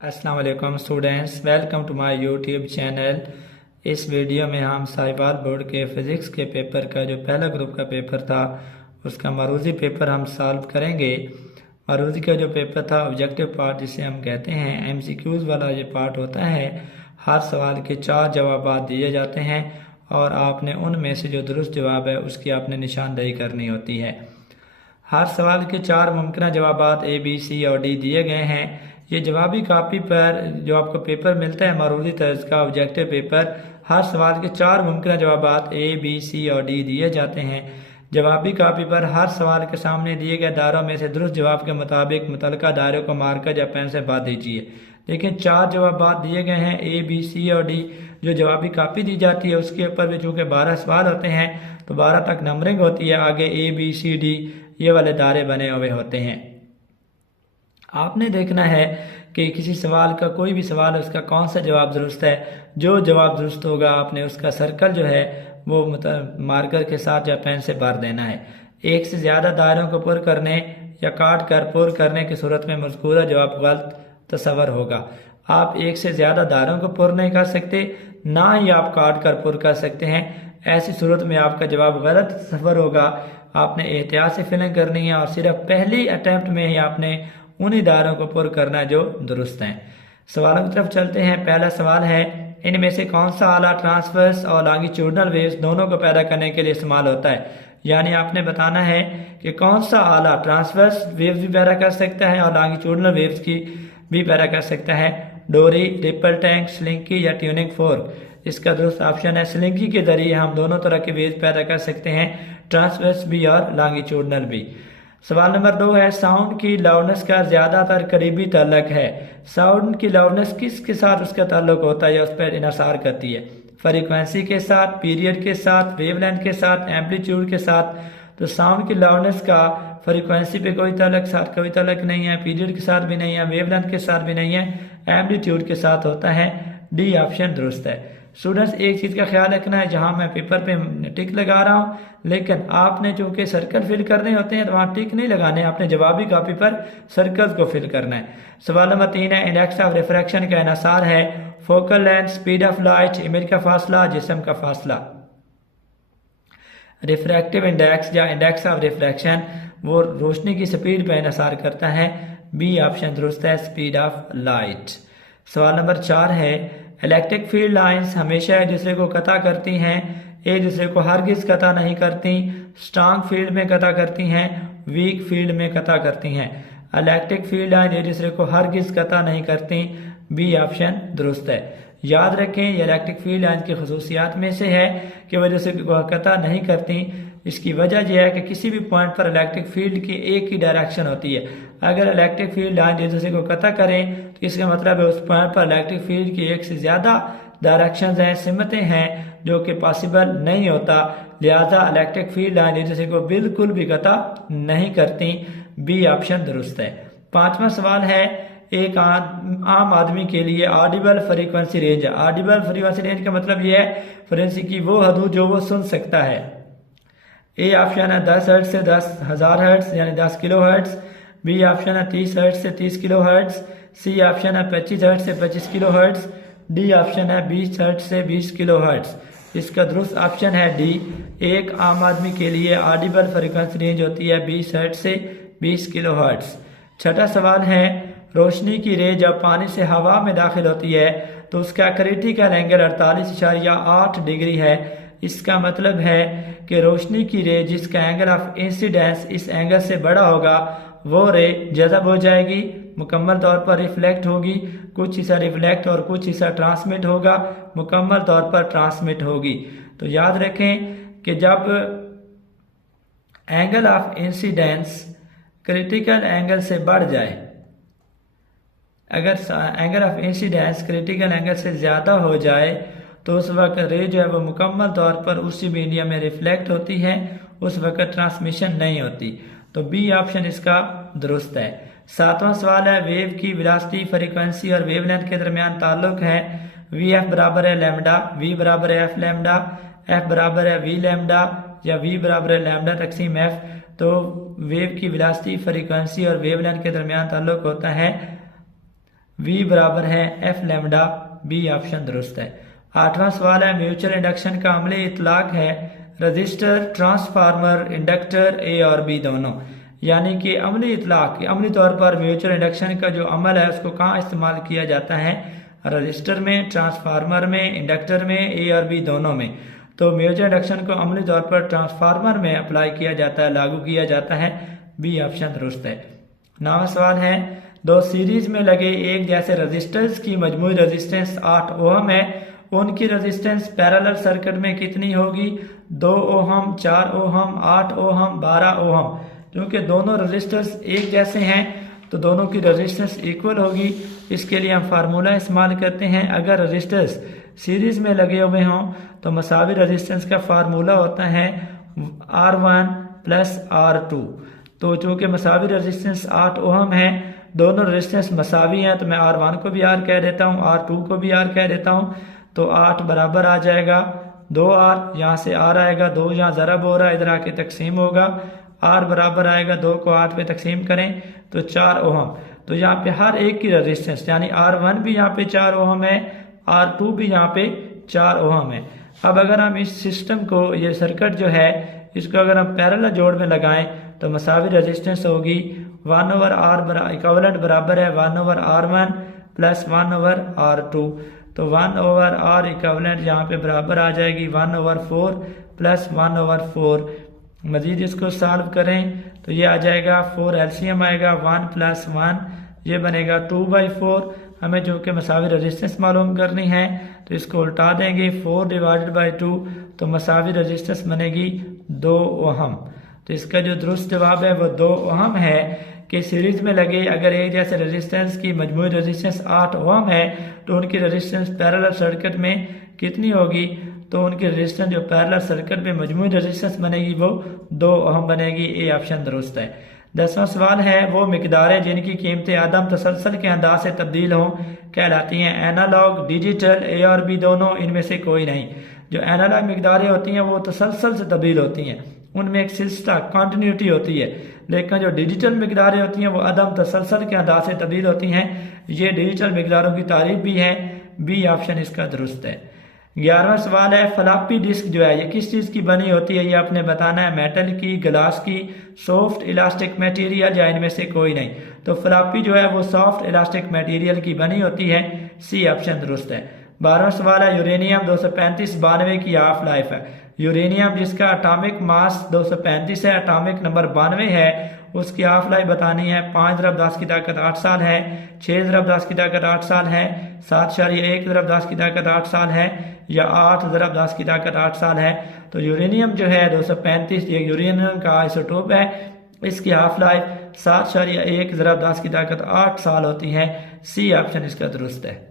अस्सलाम वालेकुम students, welcome to my YouTube channel. इस वीडियो में हम साहिवाल बोर्ड के फिज़िक्स के पेपर का जो पहला ग्रुप का पेपर था उसका मरूज़ी पेपर हम सॉल्व करेंगे। मरूज़ी का जो पेपर था ऑब्जेक्टिव पार्ट जिसे हम कहते हैं एमसीक्यूज़ वाला ये पार्ट होता है। हर सवाल के 4 जवाब दिए जाते हैं और आपने उनमें से जो दुरुस्त जवाब है उसकी आपने निशानदेही करनी होती है। हर सवाल के 4 मुमकिन जवाब ए बी सी और डी दिए गए हैं। ये जवाबी कापी पर जो आपको पेपर मिलता है मरूज़ी तर्ज का ऑब्जेक्टिव पेपर, हर सवाल के 4 मुमकिन जवाब ए बी सी और डी दिए जाते हैं। जवाबी कापी पर हर सवाल के सामने दिए गए दायरों में से दुरुस्त जवाब के मुताबिक मुतल्लिका दायरे को मार्कर या पेन से बांध दीजिए। लेकिन 4 जवाब दिए गए हैं ए बी सी और डी। जो जवाबी कापी दी जाती है उसके ऊपर भी चूँकि 12 सवाल होते हैं तो 12 तक नंबरिंग होती है। आगे ए बी सी डी ये वाले दायरे बने हुए होते हैं। आपने देखना है कि किसी सवाल का कोई भी सवाल है उसका कौन सा जवाब दुरुस्त है। जो जवाब दुरुस्त होगा आपने उसका सर्कल जो है वो मार्कर के साथ या पेन से भर देना है। एक से ज़्यादा दायरों को पुर करने या काट कर पुर करने की सूरत में मज़कूरा जवाब गलत तस्वर होगा। आप एक से ज़्यादा दायरों को पुर नहीं कर सकते, ना ही आप काट कर पुर कर सकते हैं। ऐसी सूरत में आपका जवाब गलत तस्वर होगा। आपने एहतियात से फिलिंग करनी है और सिर्फ पहली अटैम्प्ट में ही आपने उन्हीं दायरों को पुर करना जो दुरुस्त हैं। सवालों की तरफ चलते हैं। पहला सवाल है, इनमें से कौन सा आला ट्रांसवर्स और लॉन्गिट्यूडनल वेव्स दोनों को पैदा करने के लिए इस्तेमाल होता है। यानी आपने बताना है कि कौन सा आला ट्रांसवर्स वेव्स भी पैदा कर सकता है और लॉन्गिट्यूडनल वेव्स की भी पैदा कर सकता है। डोरी, रिपल टैंक, स्लिंकी या ट्यूनिंग फोर्क। इसका दुरुस्त ऑप्शन है स्लिंकी के जरिए हम दोनों तरह के वेव्स पैदा कर सकते हैं, ट्रांसवर्स भी और लॉन्गिट्यूडनल भी। सवाल नंबर 2 है, साउंड की लाउडनेस का ज्यादातर करीबी ताल्लुक है। साउंड की लाउडनेस किसके साथ उसका ताल्लुक होता है या उस पर इन्हिसार करती है। फ्रीक्वेंसी के साथ, पीरियड के साथ, वेवलेंथ के साथ, एम्पलीट्यूड के साथ। तो साउंड की लाउडनेस का फ्रीक्वेंसी पे कोई ताल्लुक नहीं है, पीरियड के साथ भी नहीं है, वेवलेंथ के साथ भी नहीं है, एम्पलीट्यूड के साथ होता है। डी ऑप्शन दुरुस्त है। स्टूडेंट्स एक चीज़ का ख्याल रखना है, जहां मैं पेपर पे टिक लगा रहा हूं लेकिन आपने चूंकि सर्कल फिल करने होते हैं तो वहां टिक नहीं लगाने, आपने जवाबी कॉपी पर सर्कल्स को फिल करना है। सवाल नंबर 3 है, इंडेक्स ऑफ रिफ्रैक्शन का इन्हिसार है focal length, speed of light, image का फासला, जिस्म का फासला। रिफ्रैक्टिव इंडेक्स या इंडेक्स ऑफ रिफ्रैक्शन वो रोशनी की स्पीड पर इन्हिसार करता है। बी ऑप्शन दुरुस्त है, स्पीड ऑफ लाइट। सवाल नंबर 4 है, इलेक्ट्रिक फील्ड लाइंस हमेशा एक दूसरे को कता करती हैं, एक दूसरे को हरगिज कता नहीं करती। स्ट्रांग फील्ड में कता करती हैं, वीक फील्ड में कता करती हैं। इलेक्ट्रिक फील्ड लाइन एक दूसरे को हरगिज कता नहीं करती। बी ऑप्शन दुरुस्त है। याद रखें ये इलेक्ट्रिक फील्ड लाइन की खसूसियात में से है कि वह दूसरे को कता नहीं करती। इसकी वजह यह है कि किसी भी पॉइंट पर इलेक्ट्रिक फील्ड की एक ही डायरेक्शन होती है। अगर इलेक्ट्रिक फील्ड लाइन एक दूसरे को कता करें तो इसका मतलब है उस पॉइंट पर इलेक्ट्रिक फील्ड की एक से ज्यादा डायरेक्शन हैं, सिमतें हैं, जो कि पॉसिबल नहीं होता। लिहाजा इलेक्ट्रिक फील्ड लाइन एक दूसरे को बिल्कुल भी कता नहीं करती। बी ऑप्शन दुरुस्त है। 5वां सवाल है, एक आम आदमी के लिए ऑडिबल फ्रीक्वेंसी रेंज है। ऑडिबल फ्रीक्वेंसी रेंज का मतलब यह है फ्रीक्वेंसी की वो हदूद जो वो सुन सकता है। ए ऑप्शन है 10 हर्ट्ज से 10,000 हर्ट्ज यानी 10 किलो हर्ट्ज। बी ऑप्शन है 30 हर्ट्ज से 30 किलो हर्ट्ज। सी ऑप्शन है 25 हर्ट्ज से 25 किलो हर्ट्ज। डी ऑप्शन है 20 हर्ट्ज से 20 किलो हर्ट्ज। इसका दुरुस्त ऑप्शन है डी। एक आम आदमी के लिए ऑडिबल फ्रीक्वेंसी रेंज होती है 20 हर्ट्ज से 20 किलो हर्ट्ज। 6वां सवाल है, रोशनी की रे जब पानी से हवा में दाखिल होती है तो उसका क्रिटिकल एंगल 48.8 डिग्री है। इसका मतलब है कि रोशनी की रे जिसका एंगल ऑफ इंसिडेंस इस एंगल से बड़ा होगा वो रे जज़ब हो जाएगी, मुकम्मल तौर पर रिफ्लेक्ट होगी। कुछ हिस्सा रिफ्लेक्ट और कुछ हिस्सा ट्रांसमिट होगा, मुकम्मल तौर पर ट्रांसमिट होगी। तो याद रखें कि जब angle of incidence critical angle से बढ़ जाए, अगर angle of incidence critical angle से ज़्यादा हो जाए तो उस वक्त रे जो है वो मुकम्मल तौर पर उसी मीडियम में रिफ्लेक्ट होती है, उस वक्त ट्रांसमिशन नहीं होती। तो बी ऑप्शन इसका दुरुस्त है। 7वां सवाल है, वेव की वेलोसिटी, फ्रीक्वेंसी और वेवलेंथ के दरमियान ताल्लुक है। वी एफ बराबर है लैम्डा, वी बराबर है एफ लैम्डा, एफ बराबर है वी लैम्डा या वी बराबर है लैम्डा तकसीम एफ। तो वेव की वेलोसिटी, फ्रीक्वेंसी और वेवलेंथ के दरमियान ताल्लुक होता है V बराबर है F लैम्डा, बी ऑप्शन दुरुस्त है। 8वां सवाल है म्यूचुअल इंडक्शन का अमली इतलाक है रजिस्टर, ट्रांसफार्मर, इंडक्टर ए और बी दोनों। यानी कि अमली इतलाक, अमली तौर पर म्यूचुअल इंडक्शन का जो अमल है उसको कहाँ इस्तेमाल किया जाता है? रजिस्टर में, ट्रांसफार्मर में, इंडक्टर में, ए और बी दोनों में। तो म्यूचुअल इंडक्शन को अमली तौर पर ट्रांसफार्मर में अप्लाई किया जाता है, लागू किया जाता है, बी ऑप्शन दुरुस्त है। 9वां सवाल है दो सीरीज में लगे एक जैसे रजिस्टर्स की मजमूई रेजिस्टेंस 8 ओहम है, उनकी रेजिस्टेंस पैरेलल सर्किट में कितनी होगी? 2 ओहम, 4 ओहम, 8 ओहम, 12 ओहम। क्योंकि दोनों रेजिस्टर्स एक जैसे हैं तो दोनों की रेजिस्टेंस इक्वल होगी। इसके लिए हम फार्मूला इस्तेमाल करते हैं। अगर रेजिस्टर्स सीरीज में लगे हुए हों तो मसावी रेजिस्टेंस का फार्मूला होता है R1 प्लस R2। तो चूंकि मसावी रेजिस्टेंस 8 ओहम है, दोनों रेजिस्टेंस मसावी हैं, तो मैं R1 को भी R कह देता हूँ, R2 को भी R कह देता हूँ। तो 8 बराबर आ जाएगा 2R, यहाँ से R आएगा, 2 यहाँ ज़रब हो रहा है, इधर आके तकसीम होगा। R बराबर आएगा 2 को 8 पे तकसीम करें तो 4 ओहम। तो यहाँ पे हर एक की रेजिस्टेंस यानी R1 भी यहाँ पे 4 ओहम है, R2 भी यहाँ पे 4 ओहम है। अब अगर हम इस सिस्टम को, ये सर्किट जो है, इसको अगर हम पैरेलल जोड़ में लगाएं तो मसावी रेजिस्टेंस होगी 1/R इक्विवेलेंट बराबर है 1/R1 प्लस 1/R2। तो 1/R इक्विवेलेंट यहाँ पे बराबर आ जाएगी 1/4 प्लस 1/4। मजीद इसको सॉल्व करें तो ये आ जाएगा 4 एलसीएम आएगा 1 प्लस 1, ये बनेगा 2/4। हमें जो कि मसावी रेजिस्टेंस मालूम करनी है तो इसको उल्टा देंगे 4 डिवाइडेड बाई 2, तो मसावी रेजिस्टेंस बनेगी 2 ओहम। तो इसका जो दुरुस्त जवाब है वो 2 ओहम है कि सीरीज में लगे अगर एक जैसे रेजिस्टेंस की मजमूई रेजिस्टेंस 8 ओहम है तो उनकी रेजिस्टेंस पैरेलल सर्किट में कितनी होगी? तो उनकी रेजिस्टेंस जो पैरेलल सर्किट में मजमूई रेजिस्टेंस बनेगी वो 2 ओहम बनेगी, ए ऑप्शन दुरुस्त है। 10वां सवाल है वो मिकदारें जिनकी कीमतें आदम तसलसल के अंदाज से तब्दील हों कहलाती हैं एनालॉग, डिजिटल, ए और बी दोनों, इनमें से कोई नहीं। जो एनालॉग मिकदारें होती हैं वो तसलसल से तब्दील होती हैं, उनमें एक सिलसिला कंटिन्यूटी होती है। लेकिन जो डिजिटल मिकदारें होती हैं वो अदम तसलसल के अंदाज से तब्दील होती हैं। ये डिजिटल मिकदारों की तारीफ भी है, बी ऑप्शन इसका दुरुस्त है। 11वां सवाल है फ्लॉपी डिस्क जो है ये किस चीज़ की बनी होती है? ये आपने बताना है, मेटल की, ग्लास की, सॉफ्ट इलास्टिक मटेरियल या इनमें से कोई नहीं। तो फ्लॉपी जो है वो सॉफ्ट इलास्टिक मटेरियल की बनी होती है, सी ऑप्शन दुरुस्त है। 12वां सवाल है यूरेनियम 235 92 की हाफ लाइफ है। यूरेनियम जिसका एटॉमिक मास 235 है, एटॉमिक नंबर 92 है, उसकी हाफ लाइफ बतानी है। 5 × 10 की ताकत 8 साल है, 6 × 10 की ताकत 8 साल है, 7.1 × 10 की ताकत 8 साल है, या 8 × 10 की ताकत 8 साल है। तो यूरेनियम जो है 235 ये यूरेनियम का आइसोटोप है, इसकी हाफ लाइफ 7.1 × 10 की ताकत 8 साल होती है, सी ऑप्शन इसका दुरुस्त है।